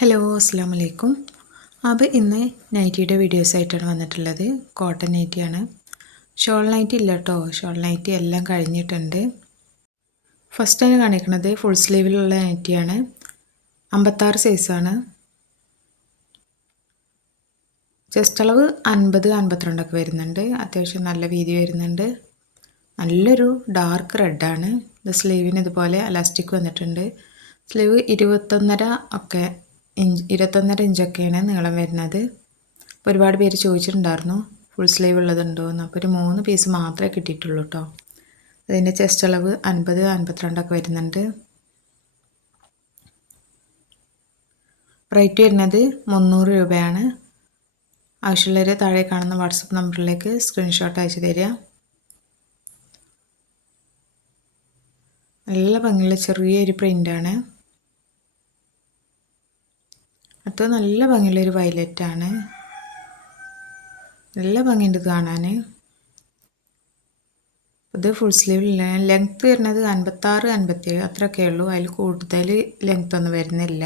Hello അസ്സാം വലൈക്കും. അപ്പോൾ ഇന്ന് നൈറ്റിയുടെ വീഡിയോസ് ആയിട്ടാണ് വന്നിട്ടുള്ളത്. കോട്ടൺ നൈറ്റിയാണ്. ഷോൾ നൈറ്റി ഇല്ല കേട്ടോ. ഷോൾ നൈറ്റി എല്ലാം കഴിഞ്ഞിട്ടുണ്ട്. ഫസ്റ്റാണ് കാണിക്കുന്നത് ഫുൾ സ്ലീവിലുള്ള നൈറ്റിയാണ്. 56 സൈസാണ്. ചെസ്റ്റ് അളവ് 50-52 വരുന്നുണ്ട്. അത്യാവശ്യം നല്ല വീതി വരുന്നുണ്ട്. നല്ലൊരു ഡാർക്ക് റെഡാണ്. ഇത് സ്ലീവിന് ഇതുപോലെ അലാസ്റ്റിക് വന്നിട്ടുണ്ട്. സ്ലീവ് 21.5 ഇഞ്ചൊക്കെയാണ് നീളം വരുന്നത്. അപ്പോൾ ഒരുപാട് പേര് ചോദിച്ചിട്ടുണ്ടായിരുന്നു ഫുൾ സ്ലീവ് ഉള്ളതുണ്ടോ എന്ന്. അപ്പോൾ ഒരു 3 പീസ് മാത്രമേ കിട്ടിയിട്ടുള്ളൂ കേട്ടോ. അതിൻ്റെ ചെസ്റ്റ് അളവ് 50-52 വരുന്നുണ്ട്. റേറ്റ് വരുന്നത് 300 രൂപയാണ്. ആവശ്യമുള്ളവർ താഴെ കാണുന്ന വാട്സപ്പ് നമ്പറിലേക്ക് സ്ക്രീൻഷോട്ട് അയച്ചു തരിക. നല്ല ഭംഗിയുള്ള ചെറിയൊരു പ്രിൻ്റാണ്. അത് നല്ല ഭംഗിയുള്ളൊരു വയലറ്റാണ്. നല്ല ഭംഗിയുണ്ട് കാണാൻ. ഇത് ഫുൾ സ്ലീവിൽ ലെങ്ത്ത് വരുന്നത് 56-57 അത്രയൊക്കെ ഉള്ളൂ. അതിൽ കൂടുതൽ ലെങ്ത്ത് ഒന്നും വരുന്നില്ല.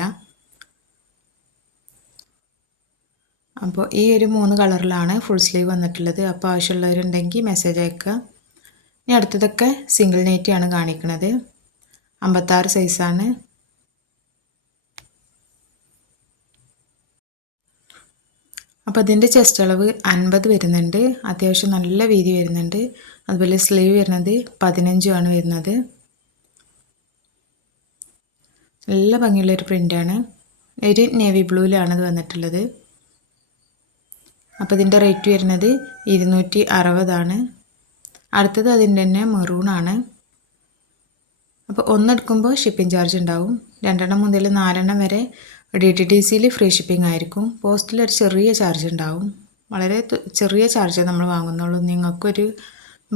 അപ്പോൾ ഈ ഒരു 3 കളറിലാണ് ഫുൾ സ്ലീവ് വന്നിട്ടുള്ളത്. അപ്പോൾ ആവശ്യമുള്ളവരുണ്ടെങ്കിൽ മെസ്സേജ് അയക്കുക. ഇനി അടുത്തതൊക്കെ സിംഗിൾ നൈറ്റിയാണ് കാണിക്കുന്നത്. 56 സൈസാണ്. അപ്പോൾ അതിൻ്റെ ചെസ്റ്റ് അളവ് 50 വരുന്നുണ്ട്. അത്യാവശ്യം നല്ല വീതി വരുന്നുണ്ട്. അതുപോലെ സ്ലീവ് വരുന്നത് 15 വരുന്നത്. നല്ല ഭംഗിയുള്ളൊരു പ്രിൻ്റാണ്. ഒരു നേവി ബ്ലൂവിലാണ് ഇത് വന്നിട്ടുള്ളത്. അപ്പോൾ ഇതിൻ്റെ റേറ്റ് വരുന്നത് 260. അടുത്തത് അതിൻ്റെ തന്നെ മെറൂണാണ്. അപ്പോൾ ഒന്നെടുക്കുമ്പോൾ ഷിപ്പിംഗ് ചാർജ് ഉണ്ടാവും. 2 മുതൽ 4 വരെ DTDCയിൽ ഫ്രീ ഷിപ്പിംഗ് ആയിരിക്കും. പോസ്റ്റിൽ ഒരു ചെറിയ ചാർജ് ഉണ്ടാവും. വളരെ ചെറിയ ചാർജ് നമ്മൾ വാങ്ങുന്നുള്ളൂ. നിങ്ങൾക്കൊരു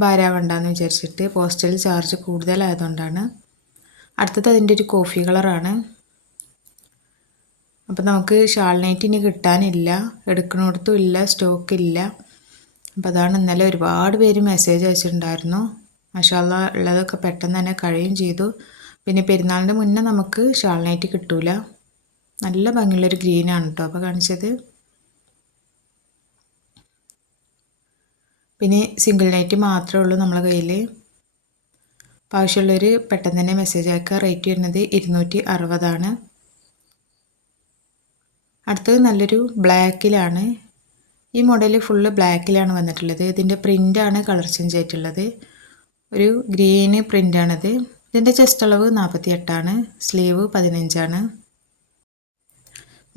ഭാരമാവണ്ടെന്ന് വിചാരിച്ചിട്ട് പോസ്റ്റൽ ചാർജ് കൂടുതലായതുകൊണ്ടാണ്. അടുത്തത് അതിൻ്റെ ഒരു കോഫി കളറാണ്. അപ്പോൾ നമുക്ക് ഷാൾ നൈറ്റ് ഇനി കിട്ടാനില്ല, എടുക്കുന്നിടത്തും ഇല്ല, സ്റ്റോക്കില്ല. അപ്പോൾ അതാണ് ഇന്നലെ ഒരുപാട് പേര് മെസ്സേജ് അയച്ചിട്ടുണ്ടായിരുന്നു. മാഷാ അല്ലാഹ് ഉള്ളതൊക്കെ പെട്ടെന്ന് തന്നെ കഴിയും ചെയ്തു. പിന്നെ പെരുന്നാളിൻ്റെ മുന്നേ നമുക്ക് ഷാൾ നൈറ്റ് കിട്ടൂല. നല്ല ഭംഗിയുള്ളൊരു ഗ്രീനാണ് കേട്ടോ അപ്പോൾ കാണിച്ചത്. പിന്നെ സിംഗിൾ നൈറ്റ് മാത്രമേ ഉള്ളൂ നമ്മളെ കയ്യിൽ. അപ്പോൾ ആവശ്യമുള്ളവർ പെട്ടെന്ന് തന്നെ മെസ്സേജ് അയക്കുക. റേറ്റ് വരുന്നത് 260. അടുത്തത് നല്ലൊരു ബ്ലാക്കിലാണ്. ഈ മോഡൽ ഫുള്ള് ബ്ലാക്കിലാണ് വന്നിട്ടുള്ളത്. ഇതിൻ്റെ പ്രിൻ്റാണ് കളർ ചേഞ്ച് ആയിട്ടുള്ളത്. ഒരു ഗ്രീന് പ്രിൻ്റാണിത്. ഇതിൻ്റെ ചെസ്റ്റ് അളവ് 48. സ്ലീവ് 15.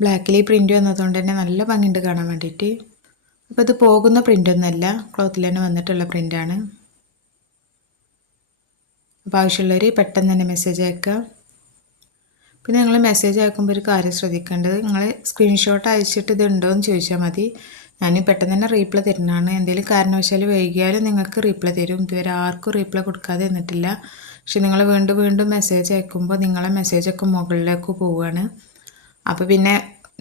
ബ്ലാക്കിൽ ഈ പ്രിൻ്റ് വന്നതുകൊണ്ട് തന്നെ നല്ല ഭംഗിയുണ്ട് കാണാൻ വേണ്ടിയിട്ട്. അപ്പോൾ ഇത് പോകുന്ന പ്രിൻ്റൊന്നുമല്ല, ക്ലോത്തിൽ തന്നെ വന്നിട്ടുള്ള പ്രിൻ്റാണ്. അപ്പോൾ ആവശ്യമുള്ളവർ പെട്ടെന്ന് തന്നെ മെസ്സേജ് അയക്കുക. പിന്നെ നിങ്ങൾ മെസ്സേജ് അയക്കുമ്പോൾ ഒരു കാര്യം ശ്രദ്ധിക്കേണ്ടത്, നിങ്ങൾ സ്ക്രീൻഷോട്ട് അയച്ചിട്ട് ഇതുണ്ടോ എന്ന് ചോദിച്ചാൽ മതി. ഞാൻ പെട്ടെന്ന് തന്നെ റീപ്ലൈ തരുന്നതാണ്. എന്തെങ്കിലും കാരണവശാൽ വൈകിയാലും നിങ്ങൾക്ക് റീപ്ലൈ തരും. ഇതുവരെ ആർക്കും റീപ്ലൈ കൊടുക്കാതെ നിന്നിട്ടില്ല. പക്ഷെ നിങ്ങൾ വീണ്ടും വീണ്ടും മെസ്സേജ് അയക്കുമ്പോൾ നിങ്ങളെ മെസ്സേജൊക്കെ മുകളിലേക്ക് പോവുകയാണ്. അപ്പോൾ പിന്നെ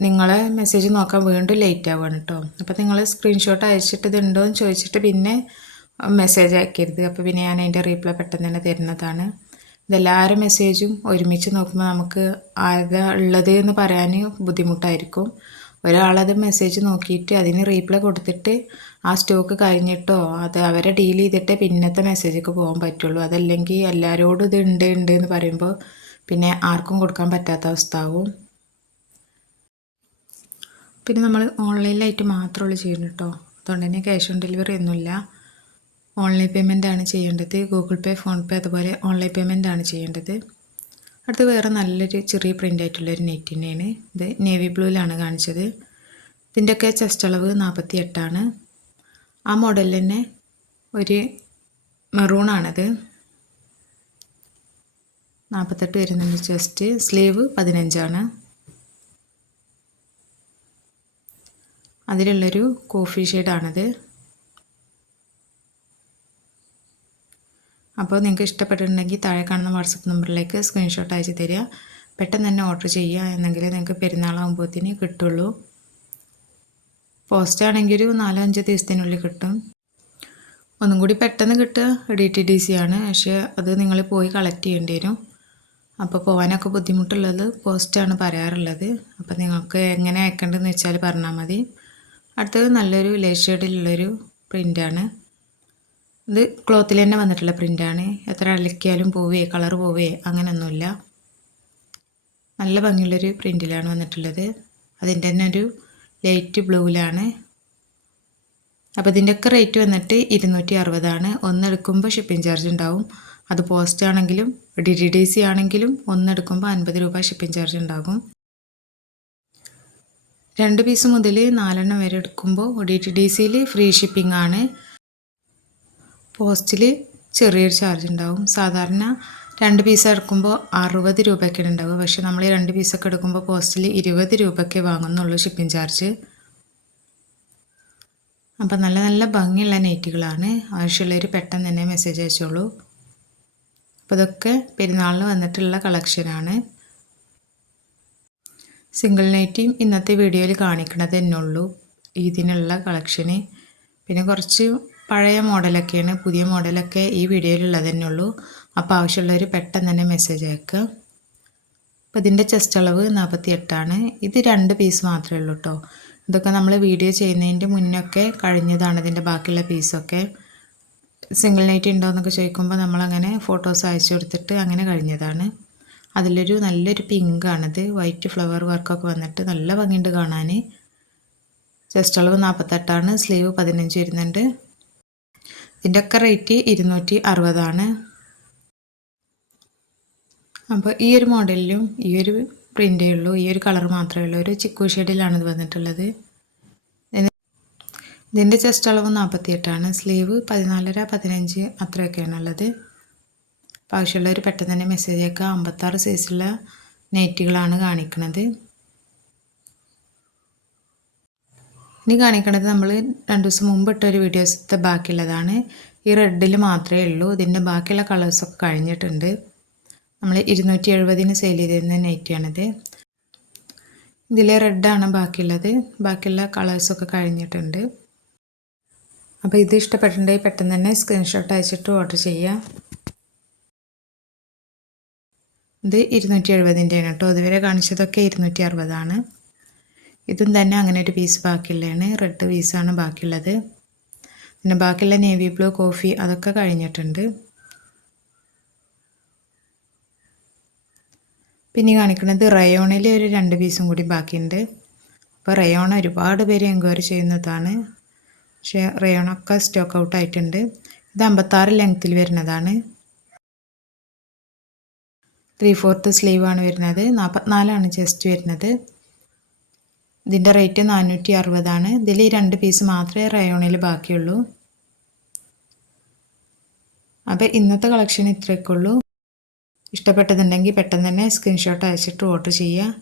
നിങ്ങളെ മെസ്സേജ് നോക്കാൻ വീണ്ടും ലേറ്റ് ആവുകയാണ് കേട്ടോ. അപ്പോൾ നിങ്ങൾ സ്ക്രീൻഷോട്ട് അയച്ചിട്ട് ഇതുണ്ടോ എന്ന് ചോദിച്ചിട്ട് പിന്നെ മെസ്സേജ് അയക്കരുത്. അപ്പോൾ പിന്നെ ഞാൻ അതിൻ്റെ റീപ്ലൈ പെട്ടെന്ന് തന്നെ തരുന്നതാണ്. ഇതെല്ലാവരും മെസ്സേജും ഒരുമിച്ച് നോക്കുമ്പോൾ നമുക്ക് ആരാ ഉള്ളത് എന്ന് പറയാൻ ബുദ്ധിമുട്ടായിരിക്കും. ഒരാളത് മെസ്സേജ് നോക്കിയിട്ട് അതിന് റീപ്ലൈ കൊടുത്തിട്ട് ആ സ്റ്റോക്ക് കഴിഞ്ഞിട്ടോ അത് അവരെ ഡീൽ ചെയ്തിട്ട് പിന്നത്തെ മെസ്സേജൊക്കെ പോകാൻ പറ്റുള്ളൂ. അതല്ലെങ്കിൽ എല്ലാവരോടും ഇത് ഉണ്ട് എന്ന് പറയുമ്പോൾ പിന്നെ ആർക്കും കൊടുക്കാൻ പറ്റാത്ത അവസ്ഥ ആവും. പിന്നെ നമ്മൾ ഓൺലൈനിലായിട്ട് മാത്രമുള്ളൂ ചെയ്യുന്നത് കേട്ടോ. അതുകൊണ്ട് തന്നെ ക്യാഷ് ഓൺ ഡെലിവറി ഒന്നുമില്ല. ഓൺലൈൻ പേയ്മെൻറ്റാണ് ചെയ്യേണ്ടത്. ഗൂഗിൾ പേ, ഫോൺ പേ അതുപോലെ ഓൺലൈൻ പേയ്മെൻറ്റാണ് ചെയ്യേണ്ടത്. അടുത്ത് വേറെ നല്ലൊരു ചെറിയ പ്രിൻ്റ് ആയിട്ടുള്ളൊരു നെറ്റ് തന്നെയാണ്. ഇത് നേവി ബ്ലൂവിലാണ് കാണിച്ചത്. ഇതിൻ്റെയൊക്കെ ചെസ്റ്റ് അളവ് 48. ആ മോഡലിൽ തന്നെ ഒരു മെറൂണാണത്. 48 വരുന്നുണ്ട് ചെസ്റ്റ്. സ്ലീവ് 15. അതിലുള്ളൊരു കോഫി ഷെയ്ഡാണിത്. അപ്പോൾ നിങ്ങൾക്ക് ഇഷ്ടപ്പെട്ടിട്ടുണ്ടെങ്കിൽ താഴെ കാണുന്ന വാട്സപ്പ് നമ്പറിലേക്ക് സ്ക്രീൻഷോട്ട് അയച്ച് തരിക. പെട്ടെന്ന് തന്നെ ഓർഡർ ചെയ്യുക, എന്നെങ്കിൽ നിങ്ങൾക്ക് പെരുന്നാളാകുമ്പോഴത്തേന് കിട്ടുള്ളൂ. പോസ്റ്റ് ആണെങ്കിൽ ഒരു 4-5 ദിവസത്തിനുള്ളിൽ കിട്ടും. ഒന്നും കൂടി പെട്ടെന്ന് കിട്ടുക DTDC ആണ്. പക്ഷേ അത് നിങ്ങൾ പോയി കളക്ട് ചെയ്യേണ്ടി വരും. അപ്പോൾ പോകാനൊക്കെ ബുദ്ധിമുട്ടുള്ളത് പോസ്റ്റാണ് പറയാറുള്ളത്. അപ്പോൾ നിങ്ങൾക്ക് എങ്ങനെ അയക്കേണ്ടതെന്ന് വെച്ചാൽ പറഞ്ഞാൽ മതി. അടുത്തത് നല്ലൊരു ലേസ് ഷെയ്ഡിലുള്ളൊരു പ്രിൻ്റാണ്. ഇത് ക്ലോത്തിൽ തന്നെ വന്നിട്ടുള്ള പ്രിൻ്റാണ്. എത്ര അലക്കിയാലും പോവേ കളർ പോവേ അങ്ങനെയൊന്നുമില്ല. നല്ല ഭംഗിയുള്ളൊരു പ്രിൻറ്റിലാണ് വന്നിട്ടുള്ളത്. അതിൻ്റെ തന്നെ ഒരു ലൈറ്റ് ബ്ലൂവിലാണ്. അപ്പോൾ ഇതിൻ്റെയൊക്കെ റേറ്റ് വന്നിട്ട് 260 ഒന്നെടുക്കുമ്പോൾ ഷിപ്പിംഗ് ചാർജ് ഉണ്ടാവും. അത് പോസ്റ്റ് ആണെങ്കിലും DTDC ആണെങ്കിലും ഒന്നെടുക്കുമ്പോൾ 50 രൂപ ഷിപ്പിംഗ് ചാർജ് ഉണ്ടാകും. 2 പീസ് മുതൽ 4 വരെ എടുക്കുമ്പോൾ DTDCയിൽ ഫ്രീ ഷിപ്പിംഗ് ആണ്. പോസ്റ്റിൽ ചെറിയൊരു ചാർജ് ഉണ്ടാവും. സാധാരണ 2 പീസ് എടുക്കുമ്പോൾ 60 രൂപയൊക്കെയാണ് ഉണ്ടാവുക. പക്ഷേ നമ്മൾ 2 പീസൊക്കെ എടുക്കുമ്പോൾ പോസ്റ്റിൽ 20 രൂപയ്ക്ക് വാങ്ങുന്നുള്ളൂ ഷിപ്പിംഗ് ചാർജ്. അപ്പോൾ നല്ല നല്ല ഭംഗിയുള്ള നൈറ്റികളാണ്. ആവശ്യമുള്ളവർ പെട്ടെന്ന് തന്നെ മെസ്സേജ് അയച്ചോളൂ. അപ്പോൾ ഇതൊക്കെ പെരുന്നാളിന് വന്നിട്ടുള്ള കളക്ഷനാണ്. സിംഗിൾ നൈറ്റിയും ഇന്നത്തെ വീഡിയോയിൽ കാണിക്കണത് തന്നെ ഉള്ളൂ ഇതിനുള്ള കളക്ഷന്. പിന്നെ കുറച്ച് പഴയ മോഡലൊക്കെയാണ്, പുതിയ മോഡലൊക്കെ ഈ വീഡിയോയിലുള്ളത് തന്നെ ഉള്ളൂ. അപ്പോൾ ആവശ്യമുള്ളവർ പെട്ടെന്ന് തന്നെ മെസ്സേജ് അയക്കുക. അപ്പോൾ ഇതിൻ്റെ ചെസ്റ്റ് അളവ് 48. ഇത് 2 പീസ് മാത്രമേ ഉള്ളൂ കേട്ടോ. ഇതൊക്കെ നമ്മൾ വീഡിയോ ചെയ്യുന്നതിൻ്റെ മുന്നൊക്കെ കഴിഞ്ഞതാണ്. ഇതിൻ്റെ ബാക്കിയുള്ള പീസൊക്കെ സിംഗിൾ നൈറ്റ് ഉണ്ടോ എന്നൊക്കെ ചോദിക്കുമ്പോൾ നമ്മളങ്ങനെ ഫോട്ടോസ് അയച്ചു കൊടുത്തിട്ട് അങ്ങനെ കഴിഞ്ഞതാണ്. അതിലൊരു നല്ലൊരു പിങ്കാണിത്. വൈറ്റ് ഫ്ലവർ വർക്കൊക്കെ വന്നിട്ട് നല്ല ഭംഗിയുണ്ട് കാണാൻ. ചെസ്റ്റ് അളവ് 48. സ്ലീവ് 15 വരുന്നുണ്ട്. ഇതിൻ്റെയൊക്കെ റേറ്റ് 260. അപ്പോൾ ഈ ഒരു മോഡലിലും ഈ ഒരു പ്രിൻ്റേ ഉള്ളൂ, ഈ ഒരു കളർ മാത്രമേ ഉള്ളൂ. ഒരു ചിക്കു ഷെയ്ഡിലാണ് ഇത് വന്നിട്ടുള്ളത്. ഇതിൻ്റെ ചെസ്റ്റ് അളവ് 48. സ്ലീവ് 14.5 15 അത്രയൊക്കെയാണുള്ളത്. അപ്പോൾ ആവശ്യമുള്ളവർ പെട്ടെന്ന് തന്നെ മെസ്സേജ് അയക്കുക. 56 സൈസുള്ള നൈറ്റികളാണ് കാണിക്കുന്നത്. ഇനി കാണിക്കുന്നത് നമ്മൾ 2 ദിവസം മുമ്പ് ഇട്ടൊരു വീഡിയോസത്തെ ബാക്കിയുള്ളതാണ്. ഈ റെഡിൽ മാത്രമേ ഉള്ളൂ. ഇതിൻ്റെ ബാക്കിയുള്ള കളേഴ്സൊക്കെ കഴിഞ്ഞിട്ടുണ്ട്. നമ്മൾ 270 സെയിൽ ചെയ്തിരുന്ന നൈറ്റിയാണിത്. ഇതിലെ റെഡാണ് ബാക്കിയുള്ളത്. ബാക്കിയുള്ള കളേഴ്സൊക്കെ കഴിഞ്ഞിട്ടുണ്ട്. അപ്പോൾ ഇത് ഇഷ്ടപ്പെട്ടിട്ടുണ്ടെങ്കിൽ പെട്ടെന്ന് തന്നെ സ്ക്രീൻഷോട്ട് അയച്ചിട്ട് ഓർഡർ ചെയ്യുക. ഇത് 270 കേട്ടോ. ഇതുവരെ കാണിച്ചതൊക്കെ 260. ഇതും തന്നെ അങ്ങനെ ഒരു പീസ് ബാക്കിയുള്ളതാണ്. റെഡ് പീസാണ് ബാക്കിയുള്ളത്. പിന്നെ ബാക്കിയുള്ള നേവി ബ്ലൂ കോഫി അതൊക്കെ കഴിഞ്ഞിട്ടുണ്ട്. പിന്നെ കാണിക്കുന്നത് റയോണിൽ ഒരു 2 പീസും കൂടി ബാക്കിയുണ്ട്. അപ്പോൾ റയോൺ ഒരുപാട് പേര് എൻക്വയറി ചെയ്യുന്നതാണ്. പക്ഷേ റയോണൊക്കെ സ്റ്റോക്ക് ഔട്ട് ആയിട്ടുണ്ട്. ഇത് 56 ലെങ്ത്തിൽ വരുന്നതാണ്. 3/4 സ്ലീവാണ് വരുന്നത്. 44 ചെസ്റ്റ് വരുന്നത്. ഇതിൻ്റെ റേറ്റ് 460. ഇതിൽ 2 പീസ് മാത്രമേ റയോണിൽ ബാക്കിയുള്ളൂ. അപ്പോൾ ഇന്നത്തെ കളക്ഷൻ ഇത്രയൊക്കെ ഉള്ളൂ. ഇഷ്ടപ്പെട്ടതുണ്ടെങ്കിൽ പെട്ടെന്ന് തന്നെ സ്ക്രീൻഷോട്ട് അയച്ചിട്ട് ഓർഡർ ചെയ്യുക.